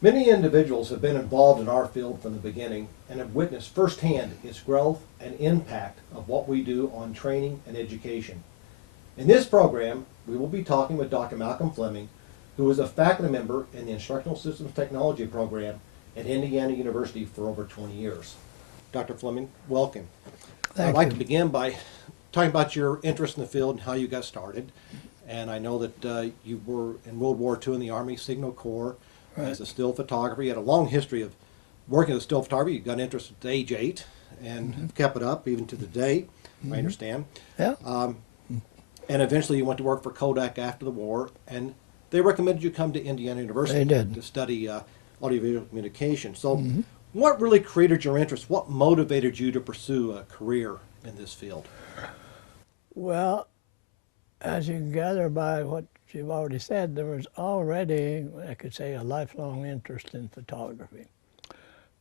Many individuals have been involved in our field from the beginning and have witnessed firsthand its growth and impact of what we do on training and education. In this program, we will be talking with Dr. Malcolm Fleming, who is a faculty member in the Instructional Systems Technology program at Indiana University for over 20 years. Dr. Fleming, welcome. Thank I'd like you. to begin by talking about your interest in the field and how you got started. And I know that you were in World War II in the Army Signal Corps as a still photographer. You had a long history of working as a still photographer. You got interested at age 8 and have kept it up even to the day, I understand. Yeah. And eventually you went to work for Kodak after the war, and they recommended you come to Indiana University They did. to study audiovisual communication. So what really created your interest? What motivated you to pursue a career in this field? Well, as you can gather by what you've already said, there was already, I could say, a lifelong interest in photography.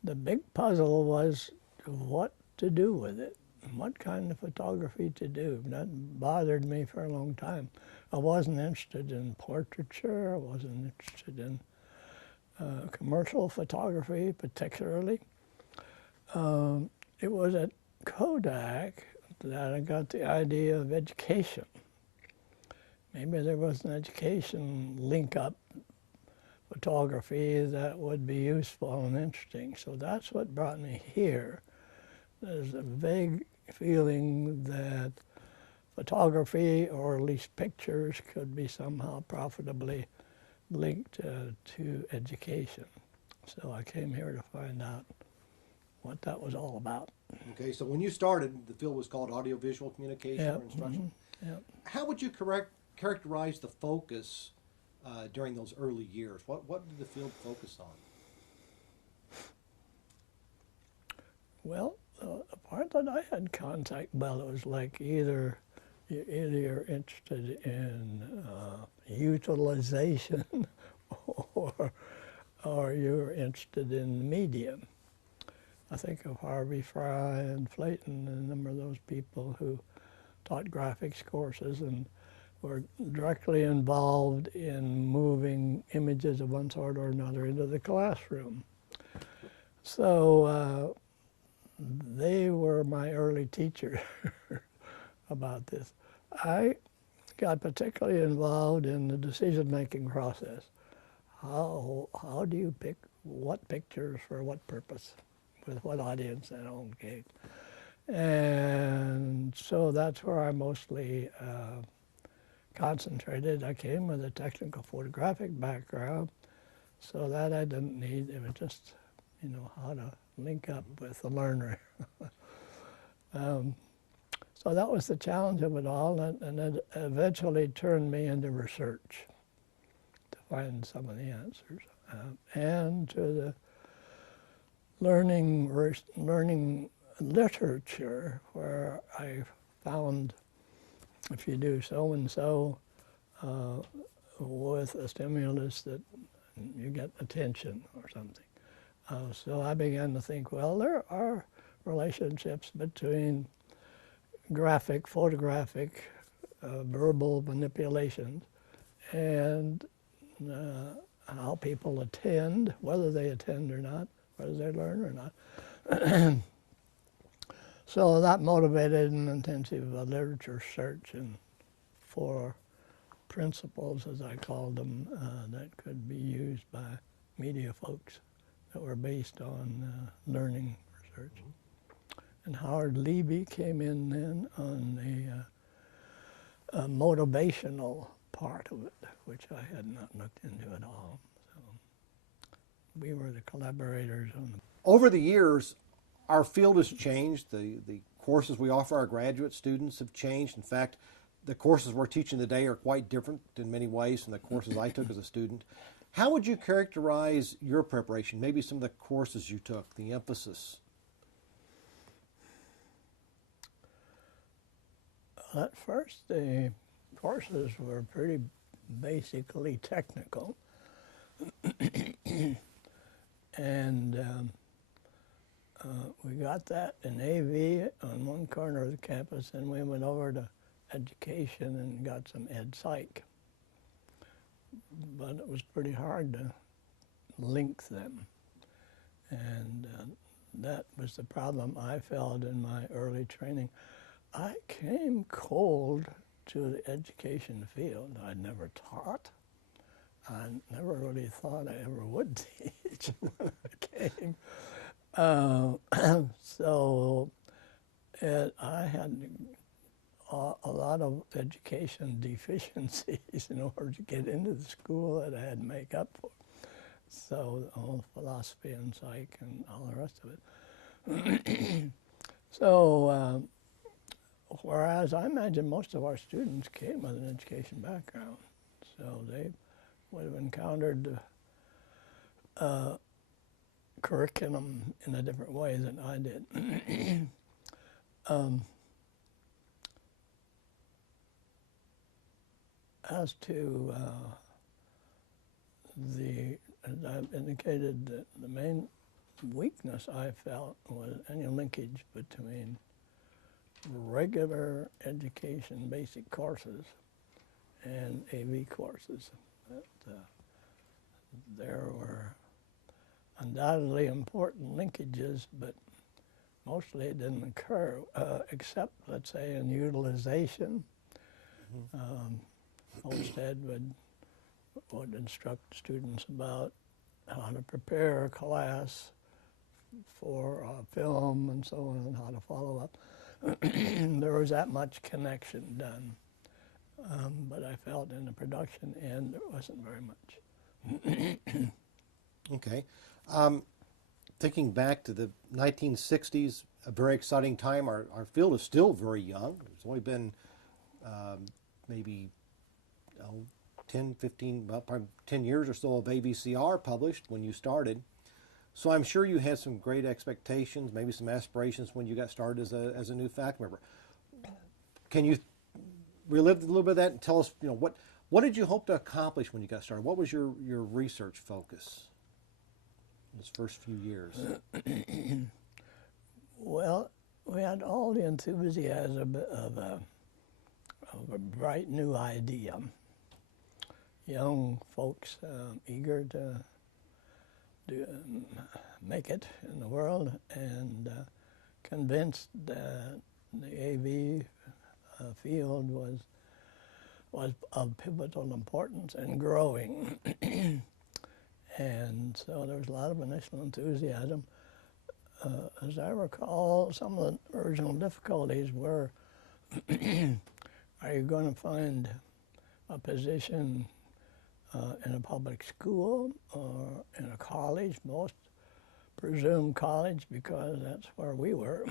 The big puzzle was what to do with it, what kind of photography to do. That bothered me for a long time. I wasn't interested in portraiture, I wasn't interested in commercial photography particularly. It was at Kodak that I got the idea of education. Maybe there was an education link-up photography that would be useful and interesting. So that's what brought me here. There's a vague feeling that photography, or at least pictures, could be somehow profitably linked to education. So I came here to find out what that was all about. Okay, so when you started, the field was called audiovisual communication or instruction. Yep. How would you characterize the focus during those early years? What did the field focus on? Well, the part that I had contact, well, it was like either you're interested in utilization or you're interested in the medium. I think of Harvey Fry and Flayton and a number of those people who taught graphics courses and were directly involved in moving images of one sort or another into the classroom. So they were my early teachers about this. I got particularly involved in the decision-making process. How do you pick what pictures for what purpose, with what audience and on game? And so that's where I mostly concentrated. I came with a technical photographic background, so that I didn't need. It was just, how to link up with the learner. So that was the challenge of it all, and it eventually turned me into research to find some of the answers, and to the learning literature, where I found if you do so and so with a stimulus that you get attention or something. So I began to think, well, there are relationships between photographic, verbal manipulations and how people attend, whether they attend or not, whether they learn or not. So that motivated an intensive literature search for principles, as I called them, that could be used by media folks that were based on learning research. And Howard Levy came in then on the motivational part of it, which I had not looked into at all. So we were the collaborators on the. Over the years, our field has changed. The courses we offer our graduate students have changed. In fact, the courses we're teaching today are quite different in many ways from the courses I took as a student. How would you characterize your preparation, maybe some of the courses you took, the emphasis? At first, the courses were pretty basically technical. And we got that in AV on one corner of the campus, and we went over to education and got some ed psych. But it was pretty hard to link them. And that was the problem I felt in my early training. I came cold to the education field. I'd never taught. I never really thought I ever would teach when I came. So I had a lot of education deficiencies in order to get into the school that I had to make up for. So all philosophy and psych and all the rest of it. So whereas I imagine most of our students came with an education background, so they would have encountered curriculum in a different way than I did. As to as I've indicated, the main weakness I felt was any linkage between regular education basic courses and AV courses. There were undoubtedly important linkages, but mostly it didn't occur, except, let's say, in utilization. Olmsted would instruct students about how to prepare a class for film and so on, and how to follow up. There was that much connection done, but I felt in the production end there wasn't very much. Okay. Thinking back to the 1960s, a very exciting time. Our field is still very young. It's only been maybe 10, 15, well, probably 10 years or so of AVCR published when you started. So I'm sure you had some great expectations, maybe some aspirations when you got started as a new faculty member. Can you relive a little bit of that and tell us, what did you hope to accomplish when you got started? What was your research focus in those first few years? Well, we had all the enthusiasm of a bright new idea. Young folks eager to make it in the world, and convinced that the AV field was of pivotal importance and growing. And so there was a lot of initial enthusiasm. As I recall, some of the original difficulties were, are you going to find a position in a public school or in a college? Most presumed college because that's where we were.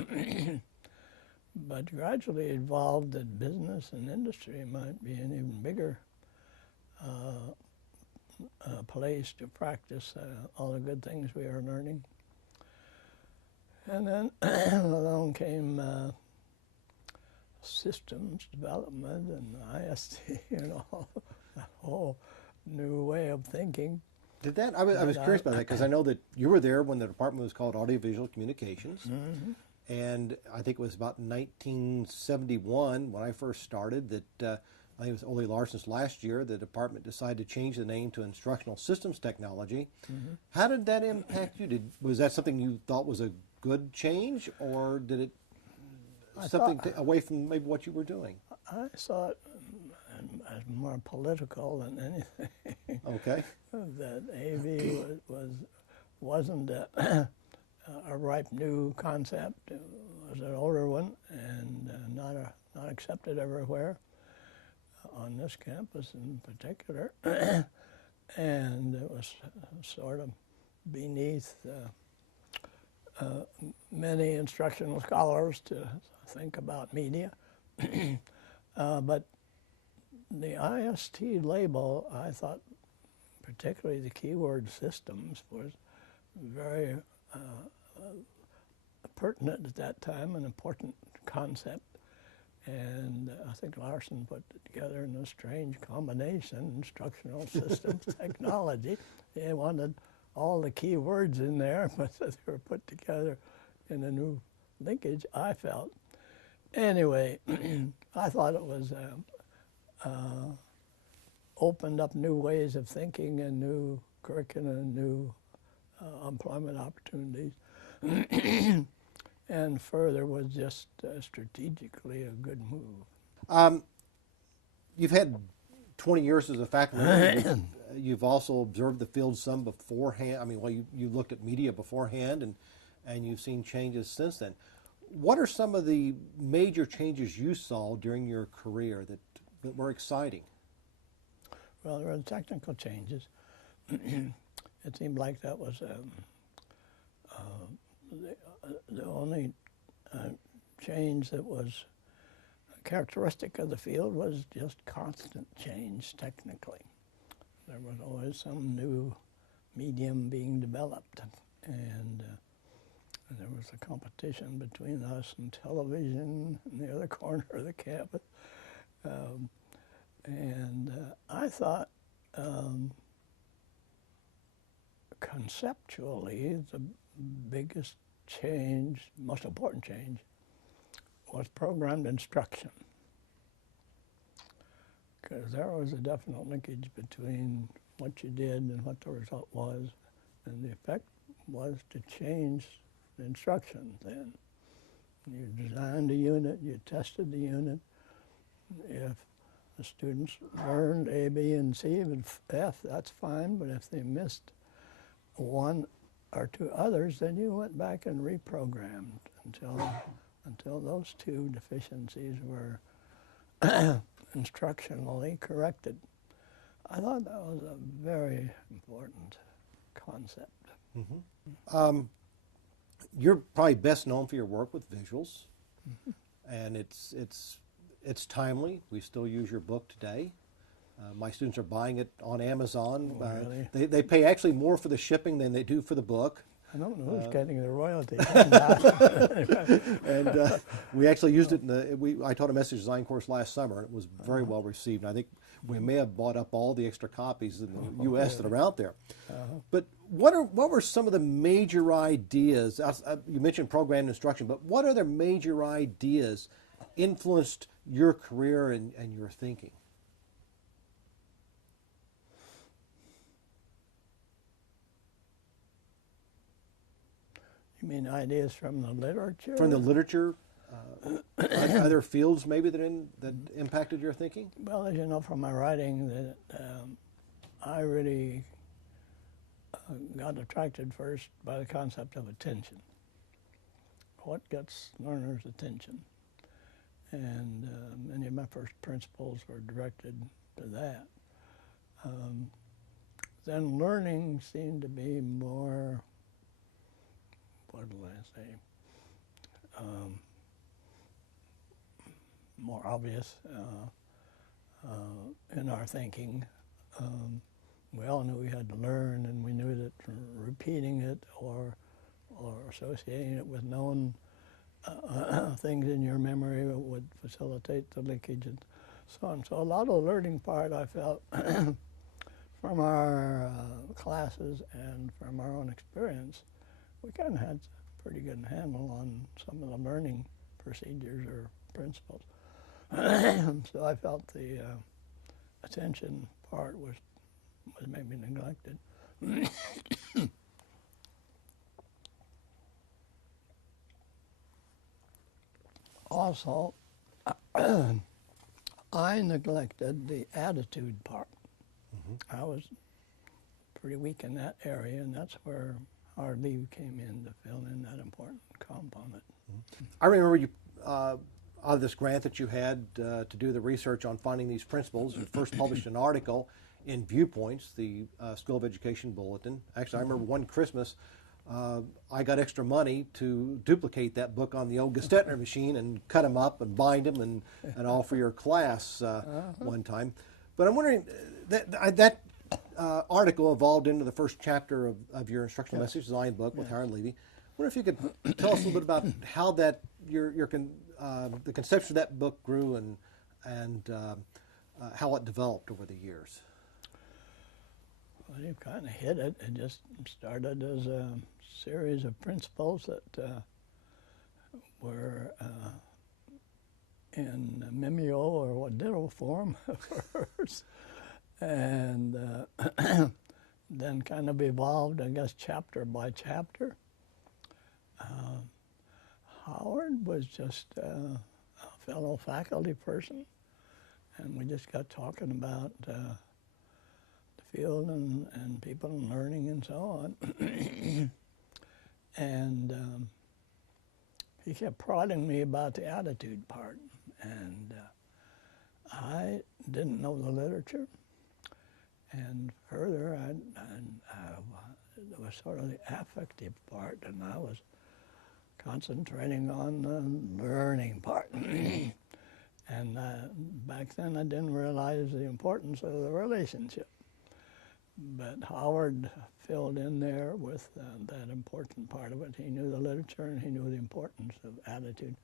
But gradually evolved that business and industry might be an even bigger place to practice all the good things we are learning. And then along came systems development and IST and all, a whole new way of thinking. Did that? I was curious about that because I know that you were there when the department was called Audiovisual Communications. Mm-hmm. And I think it was about 1971 when I first started that I think it was Ole Larsson's last year, the department decided to change the name to Instructional Systems Technology. Mm-hmm. How did that impact you? Was that something you thought was a good change, or did it away from maybe what you were doing? I saw it as more political than anything. Okay. That AV wasn't a ripe new concept. It was an older one and not accepted everywhere, on this campus in particular. And it was sort of beneath many instructional scholars to think about media. But the IST label, I thought, particularly the keyword systems, was very pertinent at that time, an important concept. And I think Larsson put it together in a strange combination, instructional systems technology. They wanted all the key words in there, but they were put together in a new linkage, I felt. Anyway, I thought it was opened up new ways of thinking and new curriculum, new employment opportunities, and further was just strategically a good move. You've had 20 years as a faculty member. You've also observed the field some beforehand. I mean, well, you looked at media beforehand, and you've seen changes since then. What are some of the major changes you saw during your career that were exciting? Well, there were technical changes. It seemed like that was the only change that was characteristic of the field was just constant change technically. There was always some new medium being developed, and there was a competition between us and television in the other corner of the campus. I thought conceptually the biggest change, most important change, was programmed instruction. Because there was a definite linkage between what you did and what the result was, and the effect was to change the instruction then. You designed a unit, you tested the unit. If the students learned A, B, and C, and F, that's fine, but if they missed one or two others, then you went back and reprogrammed until those two deficiencies were instructionally corrected. I thought that was a very important concept. Mm-hmm. You're probably best known for your work with visuals, and it's timely. We still use your book today. My students are buying it on Amazon. Oh, really? They pay actually more for the shipping than they do for the book. I don't know who's getting the royalty. And we actually used it I taught a message design course last summer, and it was very well received. And I think we may have bought up all the extra copies in the U.S. that are out there. But what were some of the major ideas? You mentioned programmed instruction, but what other major ideas influenced your career and your thinking? You mean ideas from the literature? From the literature, other fields maybe that impacted your thinking? Well, as you know from my writing, that I really got attracted first by the concept of attention. What gets learners' attention? And many of my first principles were directed to that. Then learning seemed to be more, what do I say, more obvious in our thinking. We all knew we had to learn, and we knew that repeating it or associating it with known things in your memory would facilitate the linkage and so on. So a lot of the learning part I felt from our classes and from our own experience, we kind of had a pretty good handle on some of the learning procedures or principles. So I felt the attention part was maybe neglected. Also, I neglected the attitude part. I was pretty weak in that area, and that's where our leave came in to fill in that important component. I remember you, out of this grant that you had to do the research on finding these principles, you first published an article in Viewpoints, the School of Education Bulletin. Actually, I remember one Christmas, I got extra money to duplicate that book on the old Gestetner machine and cut them up and bind them and all for your class one time. But I'm wondering, that article evolved into the first chapter of your instructional message design book with Howard Levy. I wonder if you could tell us a little bit about how that the conception of that book grew and how it developed over the years. Well, you kind of hit it. It just started as a series of principles that were in Mimeo or Wadillo form first. And then kind of evolved, I guess, chapter by chapter. Howard was just a fellow faculty person, and we just got talking about the field and people and learning and so on. And he kept prodding me about the attitude part, and I didn't know the literature. And further, there was sort of the affective part, and I was concentrating on the learning part. And back then I didn't realize the importance of the relationship. But Howard filled in there with that important part of it. He knew the literature and he knew the importance of attitude.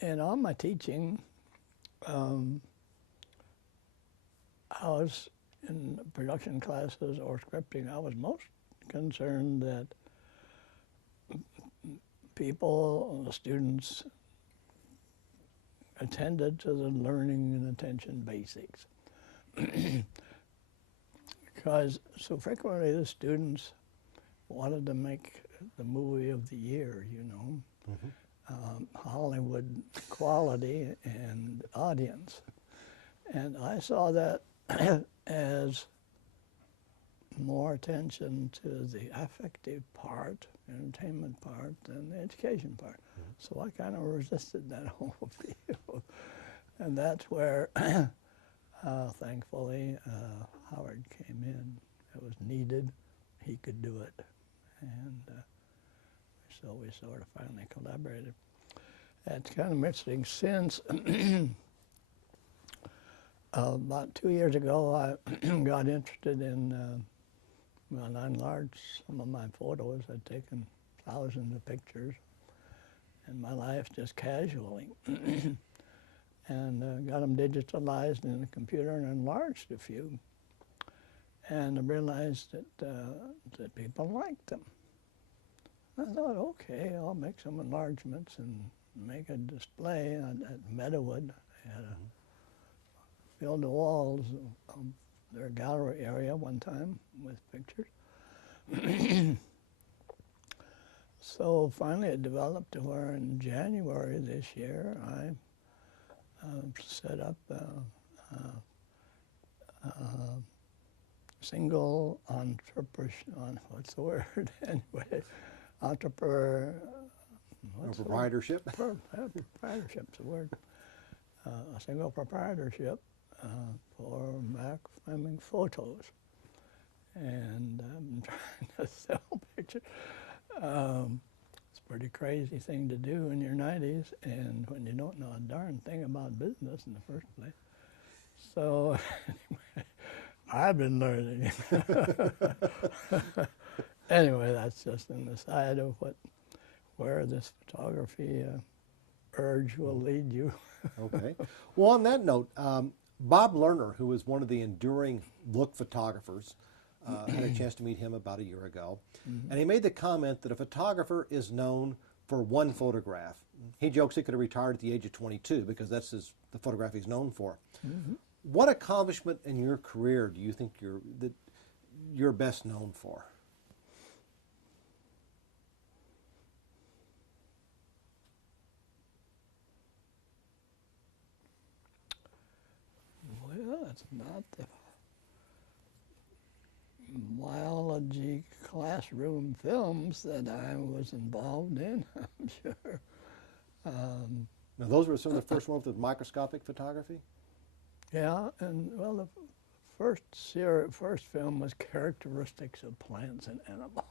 And on my teaching, I was in production classes or scripting, I was most concerned that people, the students, attended to the learning and attention basics. Because so frequently the students wanted to make the movie of the year, you know, Hollywood quality and audience. And I saw that as more attention to the affective part, entertainment part, than the education part. So I kind of resisted that whole field. And that's where, thankfully, Howard came in. It was needed. He could do it. And so we sort of finally collaborated. It's kind of interesting. Since about 2 years ago, I got interested in, well, I enlarged some of my photos. I'd taken thousands of pictures in my life just casually. And got them digitalized in the computer and enlarged a few. And I realized that people liked them. I thought, okay, I'll make some enlargements and make a display at Meadowood. I had filled the walls of their gallery area one time with pictures. So finally it developed to where in January this year I set up a single what's the word anyway? Proprietorship? Proprietorship's the word. A single proprietorship for Mac Fleming photos. And I'm trying to sell pictures. It's a pretty crazy thing to do in your 90s, and when you don't know a darn thing about business in the first place. So anyway, I've been learning. Anyway, that's just an aside of where this photography urge will lead you. Okay. Well, on that note, Bob Lerner, who is one of the enduring look photographers, had a chance to meet him about a year ago, and he made the comment that a photographer is known for one photograph. He jokes he could have retired at the age of 22 because that's the photograph he's known for. What accomplishment in your career do you think you're best known for? Well, it's not the biology classroom films that I was involved in, I'm sure. Now, those were some of the first ones with microscopic photography? Yeah, and well, the first film was characteristics of plants and animals.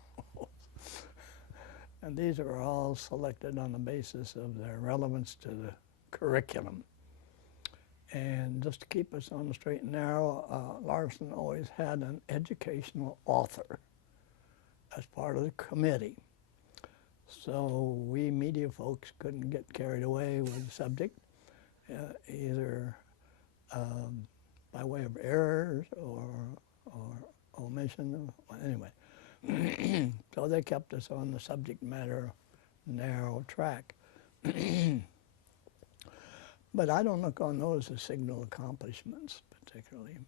And these are all selected on the basis of their relevance to the curriculum. And just to keep us on the straight and narrow, Larson always had an educational author as part of the committee. So we media folks couldn't get carried away with the subject, either by way of errors or omission. Anyway, so they kept us on the subject matter narrow track. But I don't look on those as signal accomplishments, particularly.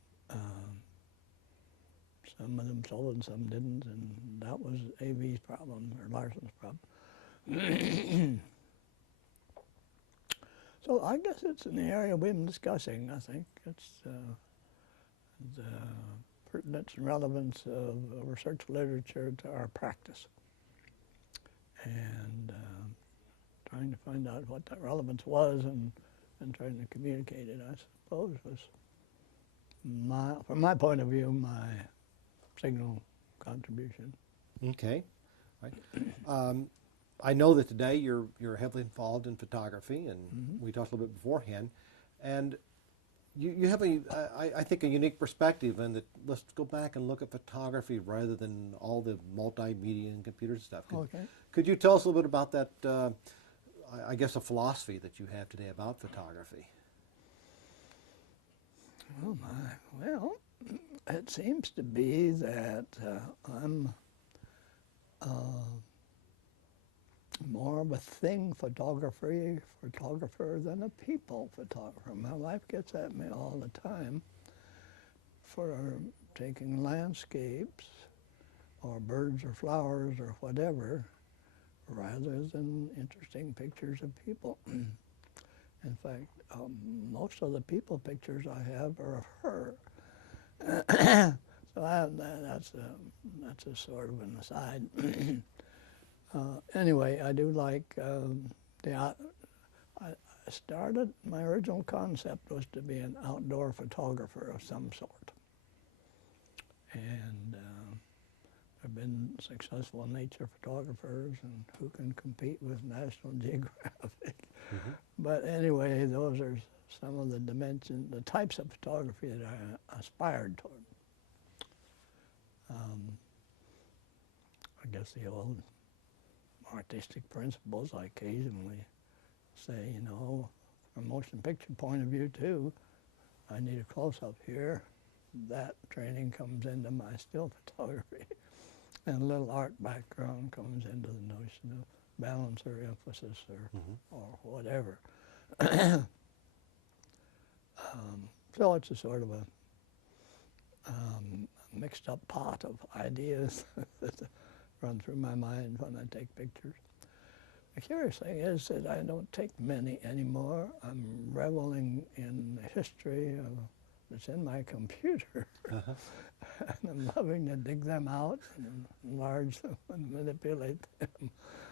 Some of them sold and some didn't, and that was AV's problem, or Larson's problem. So I guess it's an area we've been discussing. I think it's the pertinence and relevance of research literature to our practice, and trying to find out what that relevance was and trying to communicate it, I suppose, was from my point of view, my signal contribution. Okay. Right. I know that today you're heavily involved in photography, and we talked a little bit beforehand, and you have I think a unique perspective in that. Let's go back and look at photography rather than all the multimedia and computer stuff. Could you tell us a little bit about that? I guess a philosophy that you have today about photography. Oh my! Well, it seems to be that I'm more of a thing photographer than a people photographer. My wife gets at me all the time for taking landscapes or birds or flowers or whatever rather than interesting pictures of people. In fact, most of the people pictures I have are of her. So that's a sort of an aside. Anyway, I do like I started, my original concept was to be an outdoor photographer of some sort. And I've been successful nature photographers, and who can compete with National Geographic? But anyway, those are some of the dimensions, the types of photography that I aspired toward. I guess the old artistic principles, I occasionally say, you know, from a motion picture point of view too, I need a close-up here. That training comes into my still photography. And a little art background comes into the notion of balance or emphasis or whatever. So it's a sort of a mixed up pot of ideas that run through my mind when I take pictures. The curious thing is that I don't take many anymore. I'm reveling in the history that's in my computer. And I'm loving to dig them out and enlarge them and manipulate them.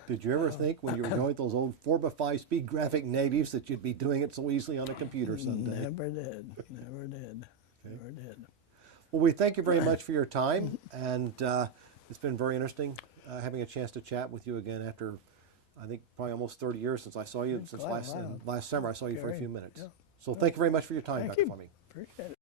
Did you ever think when you were doing those old 4x5 speed graphic negatives that you'd be doing it so easily on a computer someday? Never did, never did, never did. Well, we thank you very much for your time, and it's been very interesting having a chance to chat with you again after, I think, probably almost 30 years since I saw you. Since last summer, I saw you for a few minutes. Yeah. So thank you very much for your time, Dr. Fleming. Appreciate it.